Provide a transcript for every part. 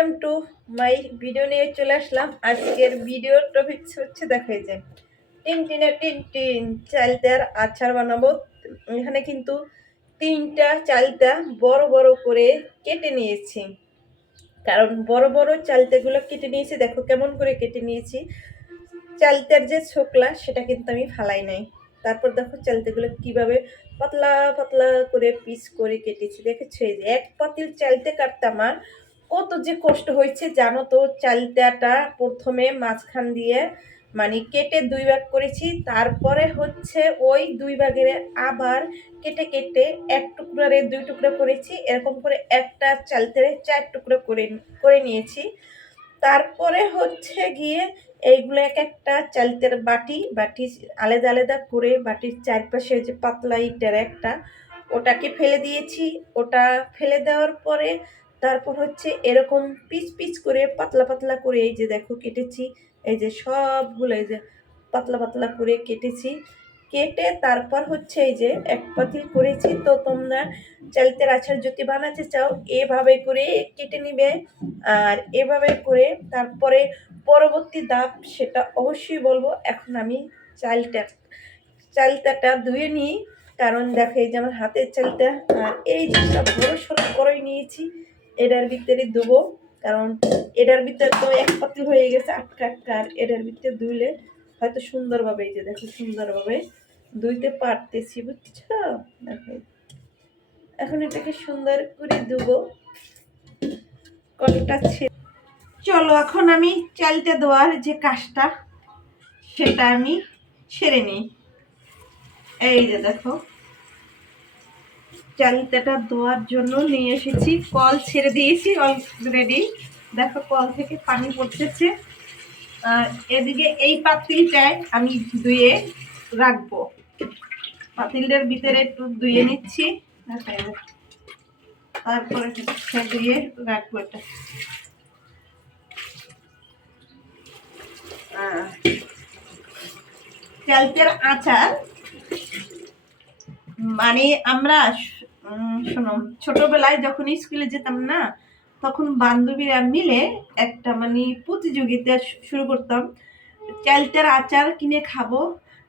Welcome to my video নিয়ে চলে আসলাম। আজকের ভিডিওর টপিক হচ্ছে দেখা যে, টিন, টিনে টিন টিন চালতার আচার বানাবো। এখানে কিন্তু তিনটা চালতা বড় বড় করে কেটে নিয়েছি। কারণ বড় বড় চালতাগুলো কেটে নিয়েছি, দেখো কেমন করে কেটে নিয়েছি। চালতার যে ছোকলা, সেটা কিন্তু আমি ফালাই নাই। তারপর দেখো চালতেগুলো কীভাবে পাতলা পাতলা করে পিস করে কেটেছি। দেখেছ এই যে, এক পাতিল চালতে কাটতে আমার কত যে কষ্ট হয়েছে, জানো তো, চালতাটা প্রথমে মাঝখান দিয়ে মানে কেটে দুই ভাগ করেছি, তারপরে হচ্ছে ওই দুই ভাগের আবার কেটে কেটে এক টুকরারে দুই টুকরা করেছি, এরকম করে একটা চালতে চার টুকরো করে করে নিয়েছি। তারপরে হচ্ছে গিয়ে এইগুলো এক একটা চালতের বাটি বাটি আলাদা আলাদা করে বাটির চারপাশে যে পাতলা ইটের একটা, ওটাকে ফেলে দিয়েছি। ওটা ফেলে দেওয়ার পরে তারপর হচ্ছে এরকম পিচ পিচ করে পাতলা পাতলা করে এই যে দেখো কেটেছি, এই যে সবগুলো এই যে পাতলা পাতলা করে কেটেছি। কেটে তারপর হচ্ছে এই যে এক পাতিল করেছি। তো তোমরা চালতের আচার যদি বানাতে চাও, এভাবে করে কেটে নিবে। আর এভাবে করে তারপরে পরবর্তী ধাপ সেটা অবশ্যই বলব, এখন আমি চালটা, চালতাটা ধুয়ে নিই। কারণ দেখো এই যে আমার হাতের চালটা, আর এই জিনিসটা বড় সড়ো করে নিয়েছি। এটার ভিতরে দেবো কারণ এটার ভিতরে তো এক পাতিল হয়ে গেছে আটকা আটকা, আর এটার ভিতরে ধুইলে হয়তো সুন্দরভাবে, এই যে দেখো সুন্দরভাবে ধুইতে পারতেছি, বুঝছ? দেখো। এখন এটাকে সুন্দর করে দেবো কলটা ছে চলো, এখন আমি চালতে দেওয়ার যে কাজটা, সেটা আমি সেরে নিই। এই যে দেখো। চালতাটা ধোয়ার জন্য নিয়ে এসেছি। কল ছেড়ে দিয়েছি অলরেডি দেখো, কল থেকে পানি পড়তেছে। এদিকে এই পাতিলটায় আমি ধুয়ে রাখব। পাতিলটার ভিতরে একটু ধুয়ে নিচ্ছি। তারপরে ধুয়ে রাখব এটা। চালতের আচার মানে আমরা শোনো, ছোটবেলায় যখন স্কুলে যেতাম না, তখন বান্ধবীরা মিলে একটা মানে প্রতিযোগিতা শুরু করতাম। চালটার আচার কিনে খাব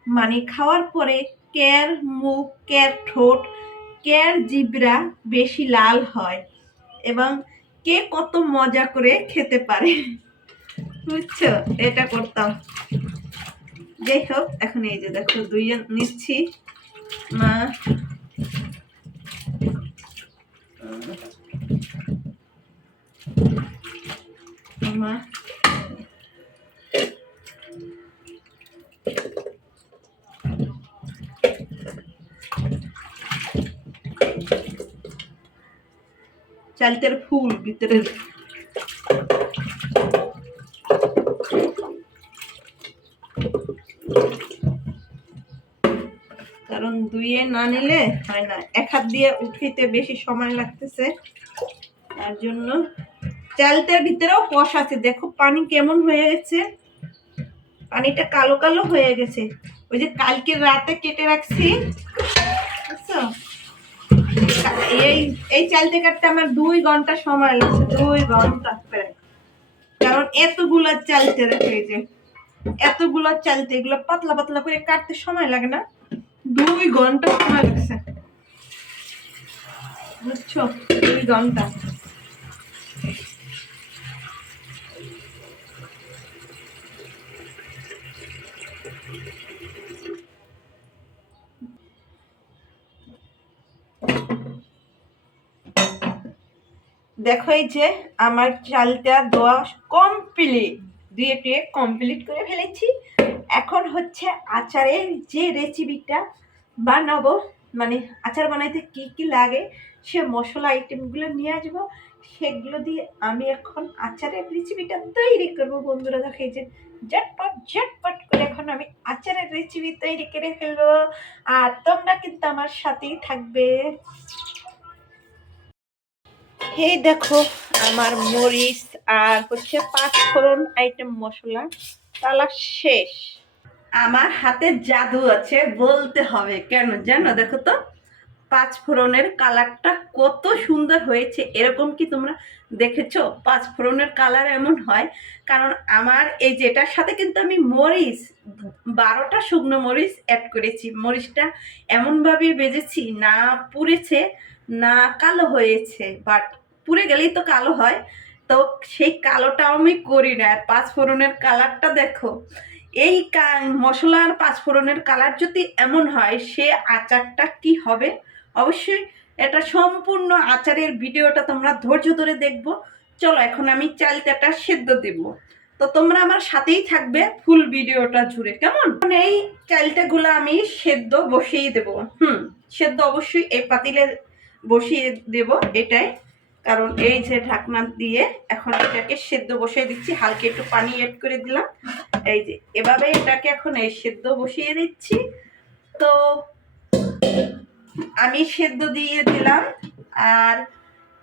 মানে খাওয়ার পরে কের মুখ কের ঠোঁট কের জিবরা বেশি লাল হয় এবং কে কত মজা করে খেতে পারে। বুঝছ? এটা করতাম। যাই হোক, এখন এই যে দেখো দুইজন নিচ্ছি। মা মা চালতের ফুল ভিতরে দুইয়ে না নিলে হয় না। এক হাত দিয়ে উঠিতে বেশি সময় লাগতেছে। তার জন্য চালটার ভিতরেও কষ আছে। দেখো পানি কেমন হয়ে গেছে। পানিটা কালো কালো হয়ে গেছে। ওই যে কালকে রাতে কেটে রাখছি। এই এই চালতে কাটতে আমার দুই ঘণ্টা সময় লাগছে। দুই ঘণ্টা কারণ এতগুলো চালতে রেখে যে এতগুলো চালতে এগুলো পাতলা পাতলা করে কাটতে সময় লাগে না। দুই ঘণ্টা সময় লাগছে। বুঝছ? দুই ঘণ্টা। দেখো এই যে আমার চালটা দেওয়া কমপ্লিট দিয়ে টুয়ে কমপ্লিট করে ফেলেছি। এখন হচ্ছে আচারের যে রেসিপিটা বানাবো মানে আচার বানাইতে কি কি লাগে, সে মশলা আইটেমগুলো নিয়ে আসব, সেগুলো দিয়ে আমি এখন আচারের রেসিপিটা তৈরি করব বন্ধুরা। দেখে যে ঝটপট ঝটপট করে এখন আমি আচারের রেসিপি তৈরি করে ফেলব। আর তোমরা কিন্তু আমার সাথেই থাকবে। এই দেখো আমার মরিচ আর হচ্ছে পাঁচ ফোড়ন আইটেম মশলা তালা শেষ। আমার হাতে জাদু আছে, বলতে হবে। কেন জানো? দেখো তো, পাঁচ ফোড়নের কালারটা কত সুন্দর হয়েছে। এরকম কি তোমরা দেখেছ? পাঁচ ফোড়নের কালার এমন হয়, কারণ আমার এই যেটার সাথে কিন্তু আমি মরিচ, বারোটা শুকনো মরিচ অ্যাড করেছি। মরিচটা এমনভাবে বেজেছি, না পুড়েছে, না কালো হয়েছে বাট পুড়ে গেলেই তো কালো হয়। তো সেই কালোটাও আমি করি না। পাঁচ ফোড়নের কালারটা দেখো এই মশলার পাঁচফোড়নের কালার যদি এমন হয়, সে আচারটা কি হবে? অবশ্যই এটা সম্পূর্ণ আচারের ভিডিওটা তোমরা ধৈর্য ধরে দেখব। চলো, এখন আমি চালটাটা সেদ্ধ দেব। তো তোমরা আমার সাথেই থাকবে ফুল ভিডিওটা জুড়ে, কেমন? এই চালটাগুলো আমি সেদ্ধ বসিয়ে দেব। হুম, সেদ্ধ অবশ্যই এই পাতিলে বসিয়ে দেব এটাই। কারণ এই যে ঢাকনা দিয়ে এখন এটাকে সেদ্ধ বসিয়ে দিচ্ছি, হালকা একটু পানি এড করে দিলাম। এই যে এভাবে এটাকে এখন এই সেদ্ধ বসিয়ে দিচ্ছি। তো আমি সেদ্ধ দিয়ে দিলাম, আর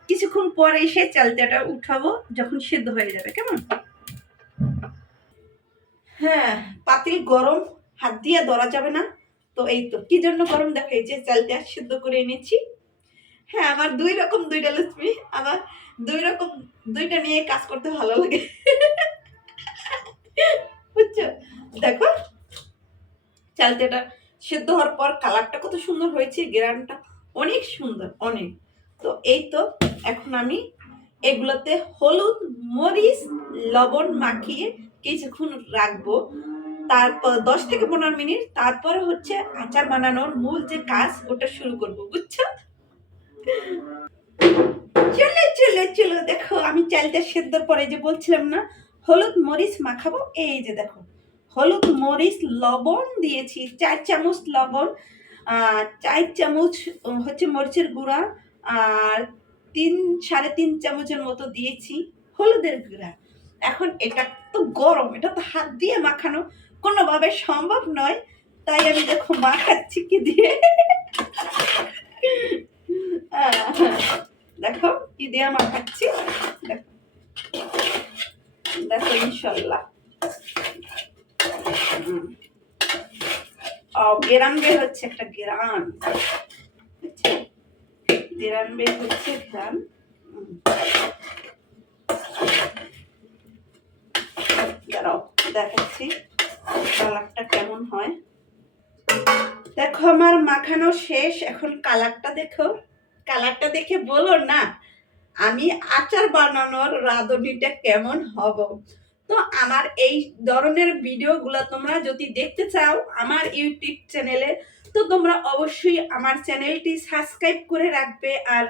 কিছুক্ষণ পরে এসে চালতাটা উঠাবো যখন সেদ্ধ হয়ে যাবে, কেমন? হ্যাঁ পাতিল গরম, হাত দিয়ে ধরা যাবে না। তো এই তো, কি জন্য গরম? দেখো, এই যে চালটা সেদ্ধ করে এনেছি। হ্যাঁ আমার দুই রকম, দুইটা লক্ষ্মী আমার দুই রকম, দুইটা নিয়ে কাজ করতে ভালো লাগে। বুঝছ দেখো চালটাটা সেদ্ধ হওয়ার পর কালারটা কত সুন্দর হয়েছে, গ্রানটা অনেক সুন্দর, অনেক। তো এই তো এখন আমি এগুলোতে হলুদ, মরিচ, লবণ মাখিয়ে কিছুক্ষণ রাখব। তারপর দশ থেকে পনেরো মিনিট, তারপরে হচ্ছে আচার বানানোর মূল যে কাজ, ওটা শুরু করব, বুঝছ? চলে চলে, চলো, দেখো, আমি চালটা সেদ্ধ পরে যে বলছিলাম না হলুদ মরিচ মাখাবো। এই যে দেখো, হলুদ মরিচ লবণ দিয়েছি, চার চামচ লবণ চার চামচ হচ্ছে মরিচের গুঁড়া, আর তিন, সাড়ে তিন চামচের মতো দিয়েছি হলুদের গুঁড়া। এখন এটা তো গরম, এটা তো হাত দিয়ে মাখানো, কোনোভাবে সম্ভব নয়। তাই আমি দেখো মাখাচ্ছি কি দিয়ে? দেখো কি দিয়ে মাখাচ্ছি? দেখো। দেখো ইনশাল্লাহ গেরান বের হচ্ছে একটা গেরান? গেরান বের হচ্ছে ঘ্রান। দাঁড়াও, দেখাচ্ছি কালারটা কেমন হয়। দেখো আমার মাখানো শেষ, এখন কালারটা দেখো। কালারটা দেখে বলো না। আমি আচার বানানোর রাঁধুনিটা কেমন হব? তো আমার এই ধরনের ভিডিওগুলো তোমরা যদি দেখতে চাও আমার ইউটিউব চ্যানেলে, তো তোমরা অবশ্যই আমার চ্যানেলটি সাবস্ক্রাইব করে রাখবে আর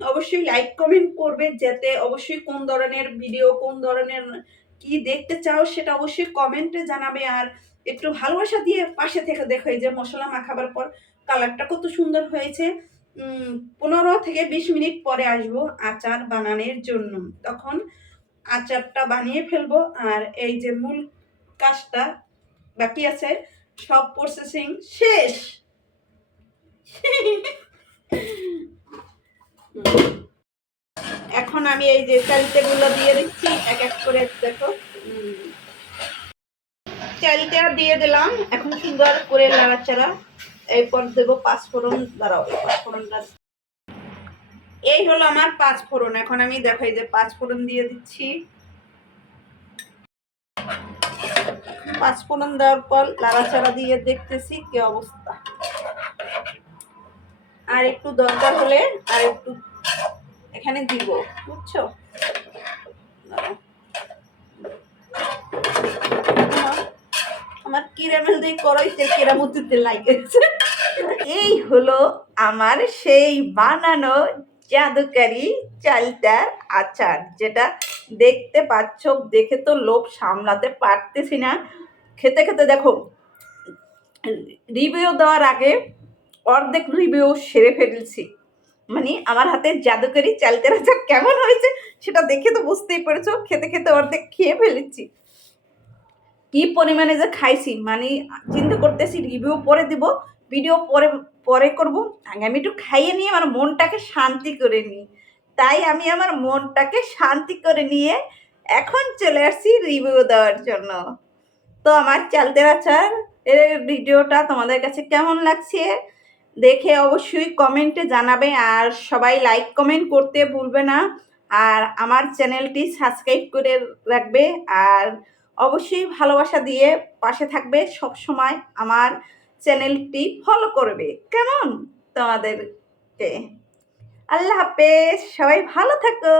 অবশ্যই লাইক, কমেন্ট করবে যাতে অবশ্যই কোন ধরনের ভিডিও, কোন ধরনের কি দেখতে চাও সেটা অবশ্যই কমেন্টে জানাবে আর একটু ভালোবাসা দিয়ে পাশে থেকে দেখো এই যে মশলা মাখাবার পর কালারটা কত সুন্দর হয়েছে। পনেরো থেকে বিশ মিনিট পরে আসব আচার বানানোর জন্য তখন আচারটা বানিয়ে ফেলব আর এই যে মূল কাজটা বাকি আছে, সব প্রসেসিং শেষ এখন আমি এই যে চালতেগুলো দিয়ে দিচ্ছি, এক এক করে দেখো। চালটা দিয়ে দিলাম, এখন সুন্দর করে নাড়াচাড়া এরপর দেবো পাঁচফোড়ন দাঁড়াও পাঁচফোড়নটা এই হলো আমার পাঁচ ফোড়ন। এখন আমি দেখাই যে পাঁচ ফোড়ন দিয়ে দিচ্ছি। পাঁচ ফোড়ন দেওয়ার পর লাড়াচাড়া দিয়ে দেখতেছি কি অবস্থা। আর একটু দরকার হলে আর একটু এখানে দিব, বুঝছ? আমার- আমার কিরামেল দিয়ে করাইতে কেরামতিতে লাগেছে এই হলো আমার সেই বানানো জাদুকারি চালটার আচার, যেটা দেখতে পাচ্ছ, দেখে তো লোভ সামলাতে পারতেছি না। খেতে খেতে দেখো রিভিউ দেওয়ার আগে অর্ধেক রিভিউ সেরে ফেলছি। মানে আমার হাতে জাদুকারি চালতের আচার কেমন হয়েছে সেটা দেখে তো বুঝতেই পেরেছ, খেতে খেতে অর্ধেক খেয়ে ফেলেছি। কি পরিমাণে যে খাইছি মানে চিন্তা করতেছি রিভিউ পরে দিব ভিডিও পরে পরে করব। আগে আমি একটু খাইয়ে নিয়ে আমার মনটাকে শান্তি করে নিই। তাই আমি আমার মনটাকে শান্তি করে নিয়ে এখন চলে আসছি রিভিউ দেওয়ার জন্য। তো আমার চালদের আচার, এর ভিডিওটা তোমাদের কাছে কেমন লাগছে? দেখে অবশ্যই কমেন্টে জানাবে। আর সবাই লাইক কমেন্ট করতে ভুলবে না। আর আমার চ্যানেলটি সাবস্ক্রাইব করে রাখবে। আর অবশ্যই ভালোবাসা দিয়ে পাশে থাকবে সব সময় আমার চ্যানেলটি ফলো করবে। কেমন তোমাদেরকে? আল্লাহ হাফেজ সবাই ভালো থাকো।